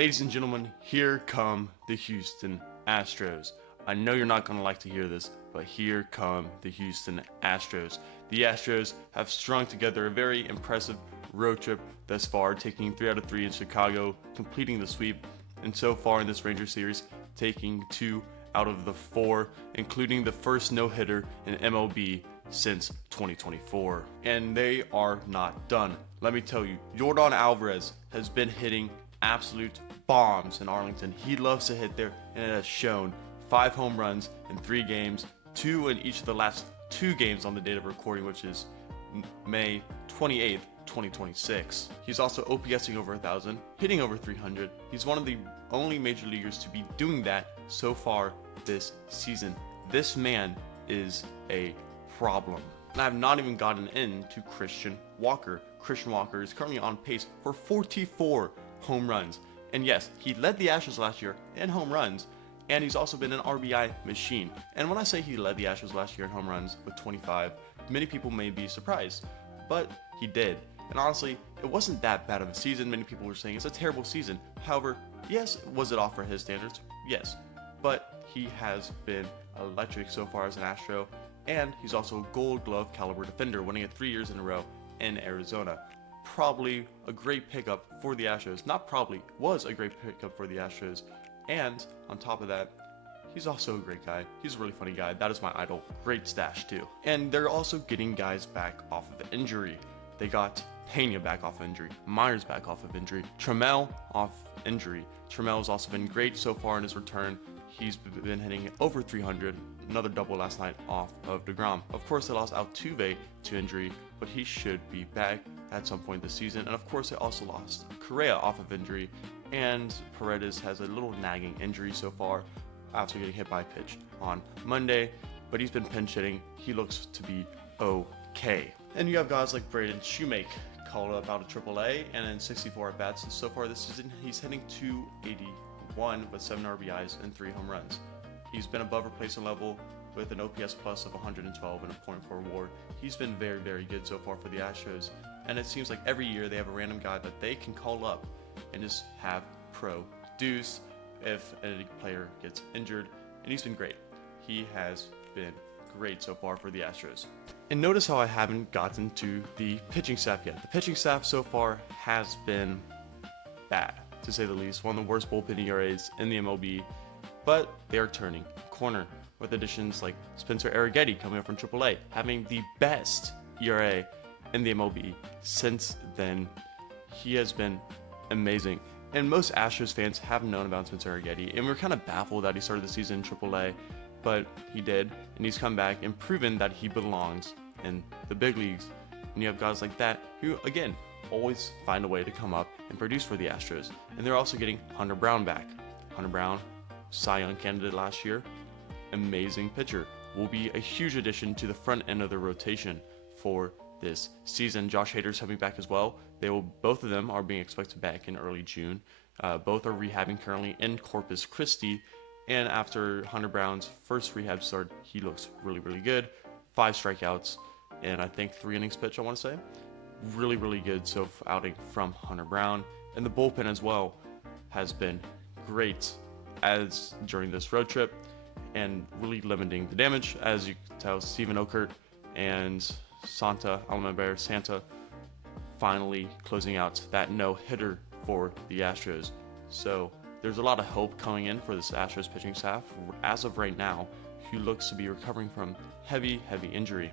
Ladies and gentlemen, here come the Houston Astros. I know you're not going to like to hear this, but here come the Houston Astros. The Astros have strung together a very impressive road trip thus far, taking 3 out of 3 in Chicago, completing the sweep, and so far in this Ranger series, taking 2 out of the 4, including the first no-hitter in MLB since 2024. And they are not done. Let me tell you, Yordan Alvarez has been hitting absolute bombs in Arlington. He loves to hit there, and it has shown. 5 home runs in 3 games, 2 in each of the last 2 games on the date of recording, which is May 28th, 2026. He's also OPSing over 1,000, hitting over 300. He's one of the only major leaguers to be doing that so far this season. This man is a problem. And I have not even gotten into Christian Walker. Christian Walker is currently on pace for 44 home runs. And yes, he led the Astros last year in home runs, and he's also been an RBI machine. And when I say he led the Astros last year in home runs with 25, many people may be surprised, but he did. And honestly, it wasn't that bad of a season. Many people were saying it's a terrible season. However, yes, was it off for his standards? Yes. But he has been electric so far as an Astro, and he's also a Gold Glove caliber defender, winning it 3 years in a row in Arizona. Probably a great pickup for the Astros. Not probably, was a great pickup for the Astros. And on top of that, he's also a great guy. He's a really funny guy. That is my idol. Great stash too. And they're also getting guys back off of injury. They got Pena back off of injury, Myers back off of injury, Trammell off injury. Trammell has also been great so far in his return. He's been hitting over 300, another double last night off of DeGrom. Of course, they lost Altuve to injury, but he should be back at some point this season. And of course, they also lost Correa off of injury, and Paredes has a little nagging injury so far after getting hit by a pitch on Monday, but he's been pinch hitting. He looks to be okay. And you have guys like Braden Shoemake called up out of AAA and in 64 at-bats. And so far this season, he's hitting .281 with 7 RBIs and 3 home runs. He's been above replacement level with an OPS plus of 112 and a .4 WAR. He's been very, very good so far for the Astros. And it seems like every year they have a random guy that they can call up and just have produce if any player gets injured. And he's been great. He has been great so far for the Astros. And notice how I haven't gotten to the pitching staff yet. The pitching staff so far has been bad, to say the least. One of the worst bullpen ERAs in the MLB, but they are turning a corner with additions like Spencer Arrighetti coming up from AAA, having the best ERA in the MLB since then. He has been amazing. And most Astros fans have known about Spencer Arrighetti, and we're kind of baffled that he started the season in AAA, but he did, and he's come back and proven that he belongs in the big leagues. And you have guys like that who, again, always find a way to come up and produce for the Astros. And they're also getting Hunter Brown back. Hunter Brown, Cy Young candidate last year, amazing pitcher, will be a huge addition to the front end of the rotation for this season. Josh Hader's coming back as well. Both of them are being expected back in early June. Both are rehabbing currently in Corpus Christi. And after Hunter Brown's first rehab start, he looks really, really good. 5 strikeouts and I think 3 innings pitched, I want to say. Really, really good outing from Hunter Brown. And the bullpen as well has been great as during this road trip and really limiting the damage. As you can tell, Steven Okert and Santa finally closing out that no-hitter for the Astros. So there's a lot of hope coming in for this Astros pitching staff. As of right now, he looks to be recovering from heavy injury.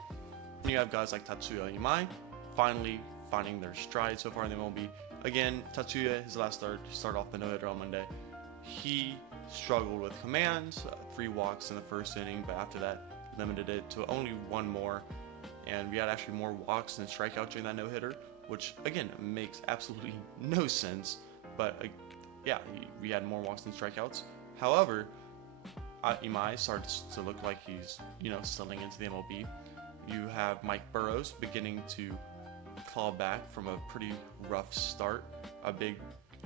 And you have guys like Tatsuya Imai finally finding their stride so far in the MLB. Again, Tatsuya, his last start off the no-hitter on Monday. He struggled with command, 3 walks in the first inning, but after that limited it to only 1 more. And we had actually more walks than strikeouts during that no-hitter, which again makes absolutely no sense. But yeah, we had more walks than strikeouts. However, Imai starts to look like he's, settling into the MLB. You have Mike Burrows beginning to claw back from a pretty rough start, a big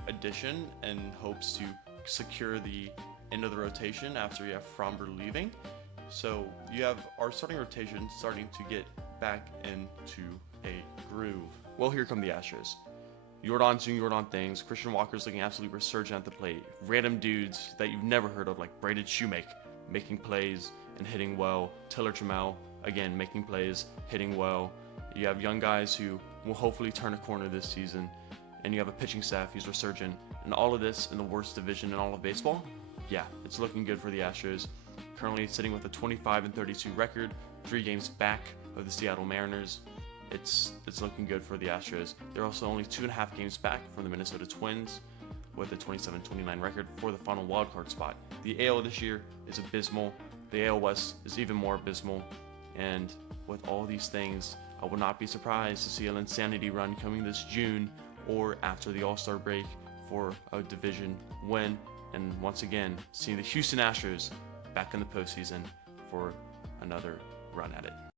addition, and hopes to secure the end of the rotation after you have Fromber leaving. So you have our starting rotation starting to get back into a groove. Well, here come the Astros. Jordan's doing Jordan things. Christian Walker's looking absolutely resurgent at the plate. Random dudes that you've never heard of, like Braden Shoemake, making plays and hitting well. Tiller Trammell, again, making plays, hitting well. You have young guys who will hopefully turn a corner this season. And you have a pitching staff who's resurgent. And all of this in the worst division in all of baseball? Yeah, it's looking good for the Astros. Currently sitting with a 25-32 record, 3 games back of the Seattle Mariners. It's looking good for the Astros. They're also only 2.5 games back from the Minnesota Twins with a 27-29 record for the final wildcard spot. The AL this year is abysmal. The AL West is even more abysmal. And with all these things, I would not be surprised to see an insanity run coming this June or after the All-Star break for a division win. And once again, seeing the Houston Astros back in the postseason for another run at it.